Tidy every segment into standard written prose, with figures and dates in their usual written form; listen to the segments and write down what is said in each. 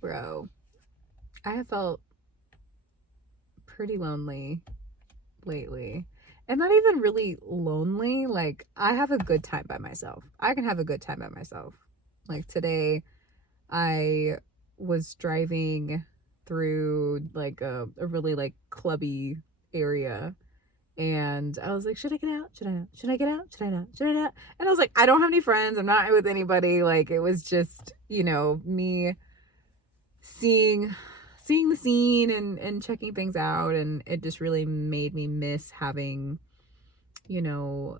Bro, I have felt pretty lonely lately. And not even really lonely. Like, I have a good time by myself. I can have a good time by myself. Like, today, I was driving through like a really like clubby area, and I was like, should I get out? Should I not? Should I get out? Should I not? Should I not? And I was like, I don't have any friends. I'm not with anybody. Like, it was just, me seeing the scene and checking things out, and it just really made me miss having, you know,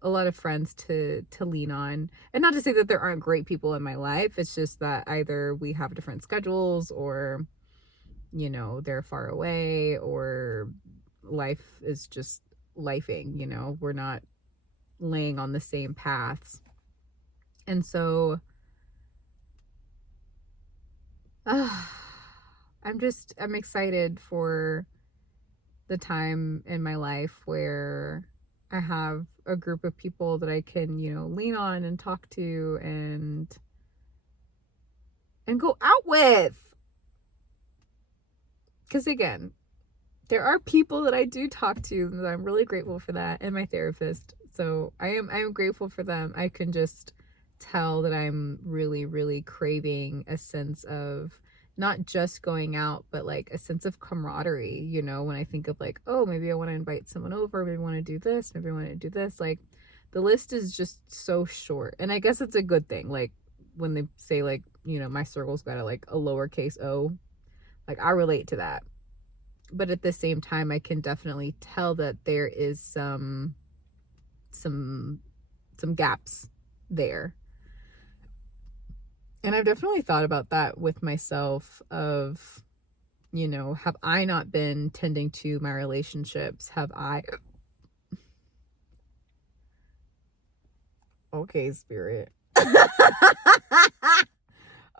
a lot of friends to lean on. And not to say that there aren't great people in my life. It's just that either we have different schedules, or they're far away, or life is just lifing, we're not laying on the same paths. And so I'm excited for the time in my life where I have a group of people that I can, lean on and talk to and go out with. Because again, there are people that I do talk to, and I'm really grateful for that, and my therapist. So I am grateful for them. I can just tell that I'm really, really craving a sense of not just going out, but like a sense of camaraderie, when I think of like, oh, maybe I want to invite someone over, maybe I want to do this, maybe I want to do this. Like, the list is just so short. And I guess it's a good thing. Like, when they say like, my circle's got like a lowercase o, like, I relate to that. But at the same time, I can definitely tell that there is some gaps there. And I've definitely thought about that with myself of, have I not been tending to my relationships? Have I Okay, spirit.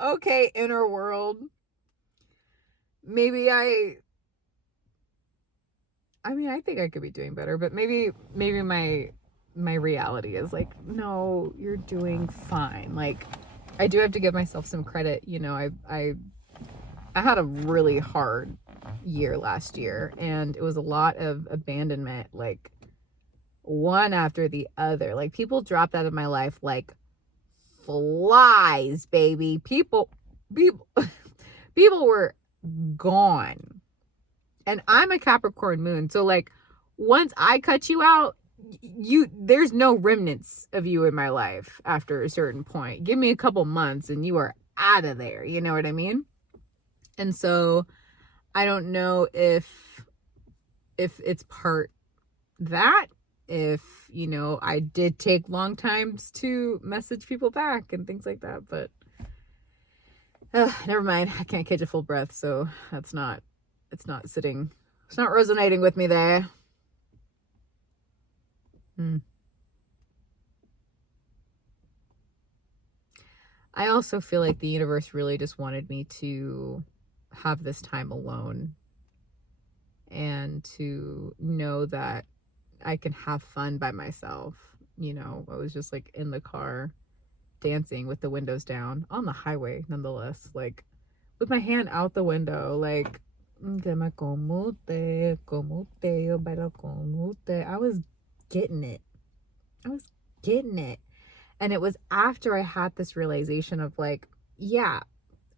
Okay, inner world. Maybe I mean, I think I could be doing better, but maybe my reality is like, no, you're doing fine. Like, I do have to give myself some credit. I had a really hard year last year, and it was a lot of abandonment, like one after the other. Like, people dropped out of my life like flies, baby. People people were gone. And I'm a Capricorn moon. So like, once I cut you out, there's no remnants of you in my life after a certain point. Give me a couple months and you are out of there. You know what I mean? And so I don't know if it's part that, if I did take long times to message people back and things like that, but never mind. I can't catch a full breath, so it's not resonating with me there. I also feel like the universe really just wanted me to have this time alone, and to know that I can have fun by myself. I was just like in the car dancing with the windows down on the highway, nonetheless, like with my hand out the window, like, I was getting it. I was getting it. And it was after I had this realization of like, yeah,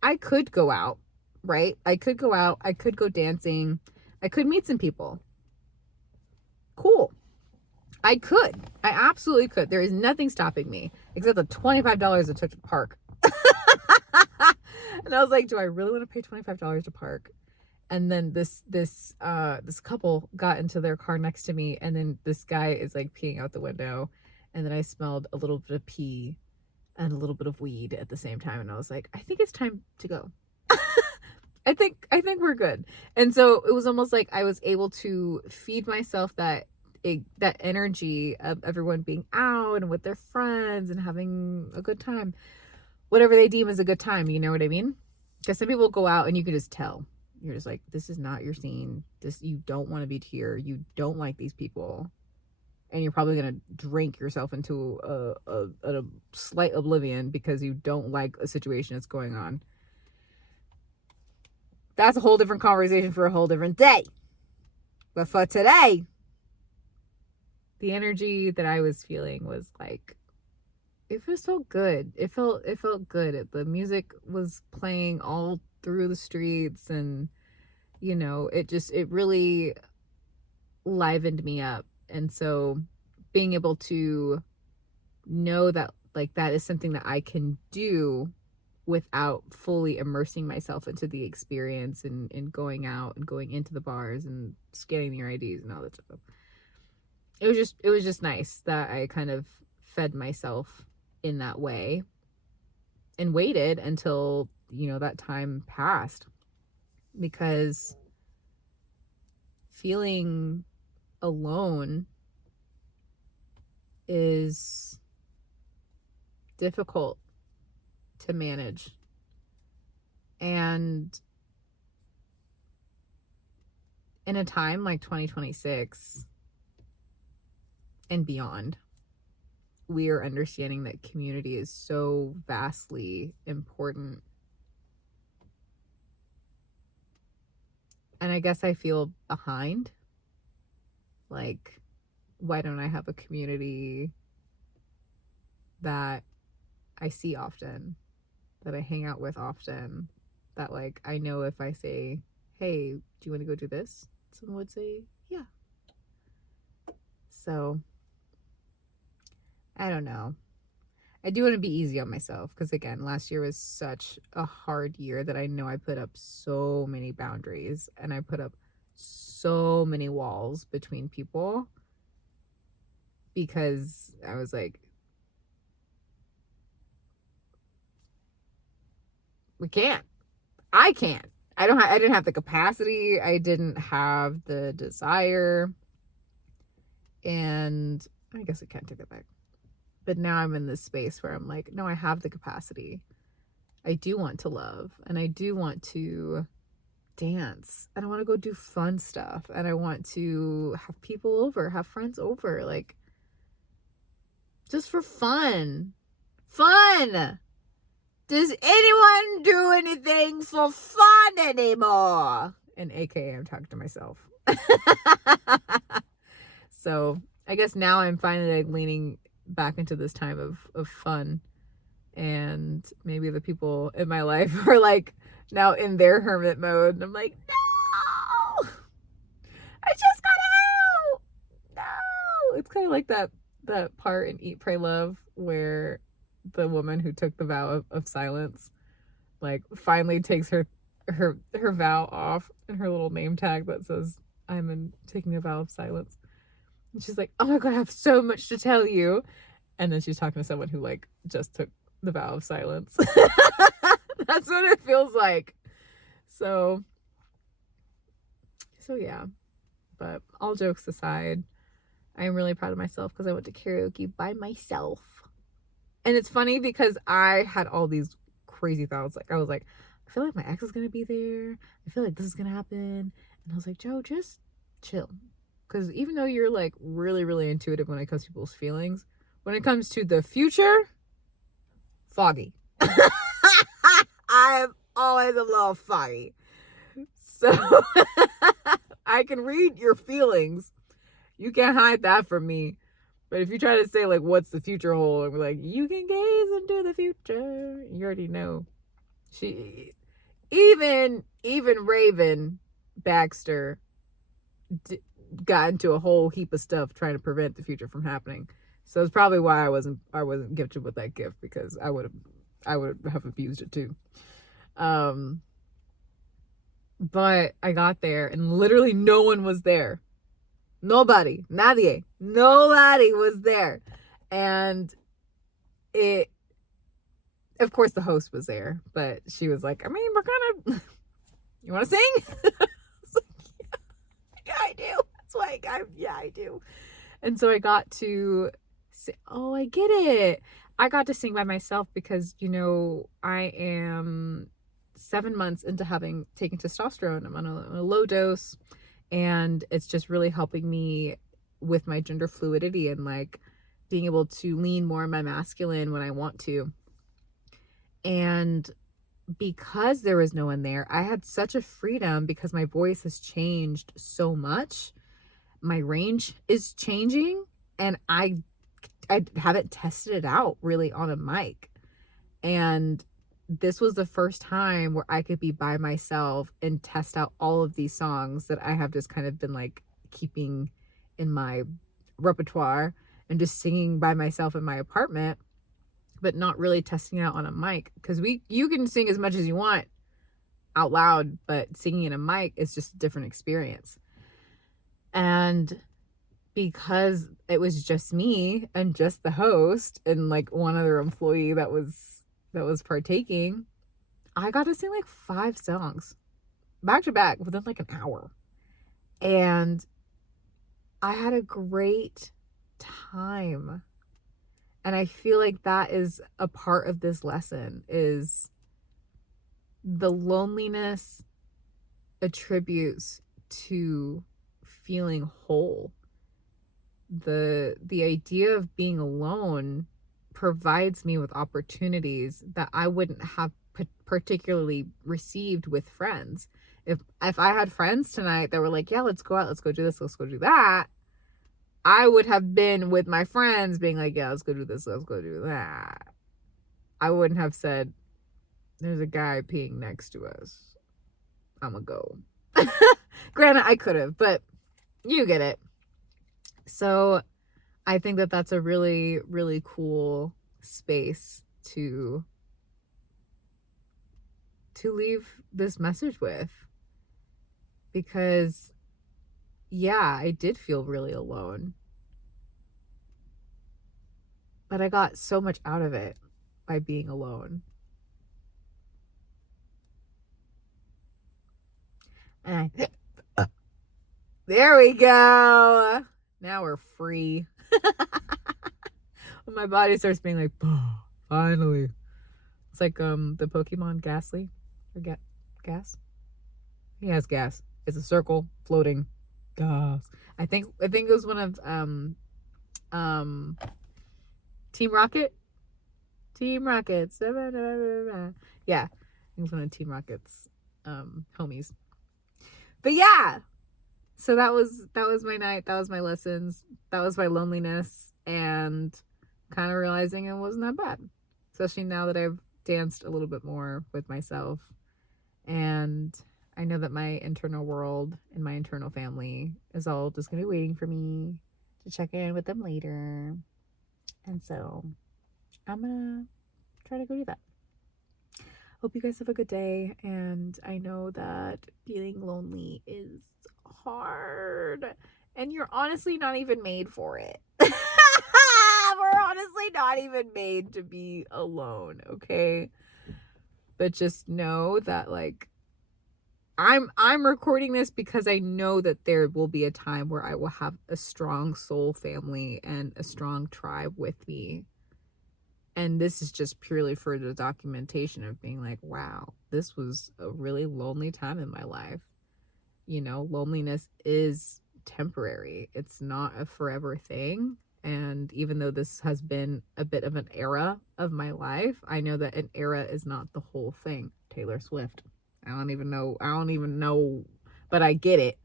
I could go out, right? I could go out, I could go dancing, I could meet some people. Cool. I could. I absolutely could. There is nothing stopping me except the $25 it took to park. And I was like, do I really want to pay $25 to park? And then this couple got into their car next to me, and then this guy is like peeing out the window, and then I smelled a little bit of pee and a little bit of weed at the same time, and I was like, I think it's time to go. I think we're good. And so it was almost like I was able to feed myself that energy of everyone being out and with their friends and having a good time, whatever they deem as a good time. You know what I mean? Because some people go out and you can just tell. You're just like, this is not your scene. You don't want to be here. You don't like these people. And you're probably going to drink yourself into a slight oblivion because you don't like a situation that's going on. that's a whole different conversation for a whole different day. But for today, the energy that I was feeling was like, it just felt good. It felt good. The music was playing all through the streets, and it really livened me up. And so being able to know that like that is something that I can do without fully immersing myself into the experience and going out and going into the bars and scanning your IDs and all that stuff. It was just nice that I kind of fed myself in that way and waited until that time passed, because feeling alone is difficult to manage. And in a time like 2026 and beyond, we are understanding that community is so vastly important. And I guess I feel behind. Like, why don't I have a community that I see often, that I hang out with often, that like I know if I say, hey, do you want to go do this? Someone would say, yeah. So I don't know. I do want to be easy on myself, because again, last year was such a hard year that I know I put up so many boundaries and I put up so many walls between people, because I was like, we can't. I can't. I didn't have the capacity. I didn't have the desire. And I guess I can't take it back. But now I'm in this space where I'm like, no, I have the capacity. I do want to love, and I do want to dance, and I want to go do fun stuff, and I want to have people over, have friends over, like just for fun. Does anyone do anything for fun anymore? And AKA I'm talking to myself. So I guess now I'm finally like leaning back into this time of fun, and maybe the people in my life are like now in their hermit mode, and I'm like, no, I just got out. No, it's kind of like that part in Eat, Pray, Love where the woman who took the vow of silence like finally takes her vow off, and her little name tag that says I'm taking a vow of silence. And she's like, oh my God, I have so much to tell you. And then she's talking to someone who like just took the vow of silence. That's what it feels like. So yeah. But all jokes aside, I am really proud of myself because I went to karaoke by myself. And it's funny because I had all these crazy thoughts. Like I was like, I feel like my ex is going to be there. I feel like this is going to happen. And I was like, Joe, just chill. Because even though you're like really, really intuitive when it comes to people's feelings, when it comes to the future, foggy. I'm always a little foggy. So I can read your feelings. You can't hide that from me. But if you try to say like, what's the future hold? And we're like, you can gaze into the future. You already know. Even Raven Baxter got into a whole heap of stuff trying to prevent the future from happening. So it's probably why I wasn't gifted with that gift, because I would have abused it too. But I got there and literally no one was there. Nobody was there. And of course the host was there, but she was like, I mean, we're gonna, you want to sing? I was like, yeah, I do. That's why I do. And so I got to say, oh, I get it. I got to sing by myself because, I am 7 months into having taken testosterone. I'm on a low dose, and it's just really helping me with my gender fluidity and like being able to lean more on my masculine when I want to. And because there was no one there, I had such a freedom because my voice has changed so much. My range is changing, and I haven't tested it out really on a mic. And this was the first time where I could be by myself and test out all of these songs that I have just kind of been like keeping in my repertoire and just singing by myself in my apartment, but not really testing it out on a mic, because you can sing as much as you want out loud, but singing in a mic is just a different experience. And because it was just me and just the host and like one other employee that was partaking, I got to sing like 5 songs back to back within like an hour. And I had a great time. And I feel like that is a part of this lesson, is the loneliness attributes to feeling whole. The idea of being alone provides me with opportunities that I wouldn't have particularly received with friends. If I had friends tonight that were like, yeah, let's go out, let's go do this, let's go do that, I would have been with my friends being like, yeah, let's go do this, let's go do that. I wouldn't have said, there's a guy peeing next to us, I'm gonna go. Granted, I could have, but you get it. So I think that that's a really, really cool space to leave this message with, because yeah, I did feel really alone, but I got so much out of it by being alone. And there we go. Now we're free. When my body starts being like, oh, finally. It's like the Pokemon Ghastly. Or gas? He has gas. It's a circle floating gas. I think it was one of Team Rocket. Team Rockets. Yeah. I think it was one of Team Rocket's homies. But yeah. So that was my night. That was my lessons. That was my loneliness, and kind of realizing it wasn't that bad. Especially now that I've danced a little bit more with myself. And I know that my internal world and my internal family is all just going to be waiting for me to check in with them later. And so I'm going to try to go do that. Hope you guys have a good day. And I know that feeling lonely is hard. And you're honestly not even made for it. We're honestly not even made to be alone, okay? But just know that, like, I'm recording this because I know that there will be a time where I will have a strong soul family and a strong tribe with me. And this is just purely for the documentation of being like, wow, this was a really lonely time in my life. You know, loneliness is temporary. It's not a forever thing. And even though this has been a bit of an era of my life, I know that an era is not the whole thing. Taylor Swift. I don't even know, but I get it.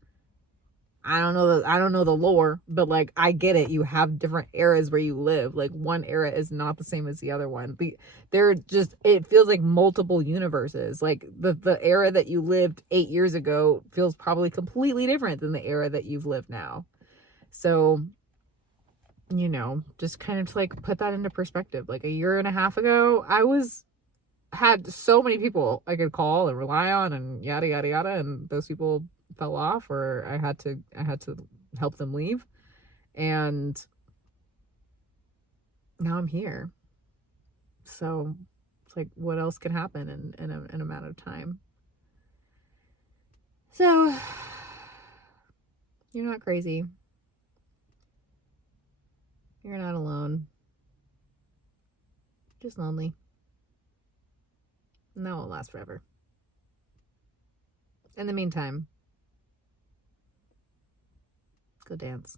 I don't know the lore, but like I get it. You have different eras where you live. Like one era is not the same as the other one. It feels like multiple universes. Like the era that you lived 8 years ago feels probably completely different than the era that you've lived now. So, you know, just kind of like put that into perspective. Like a year and a half ago, had so many people I could call and rely on and yada yada yada, and those people fell off, or I had to help them leave, and now I'm here. So it's like, what else can happen in an amount of time? So you're not crazy. You're not alone. You're just lonely. And that won't last forever. In the meantime, go dance.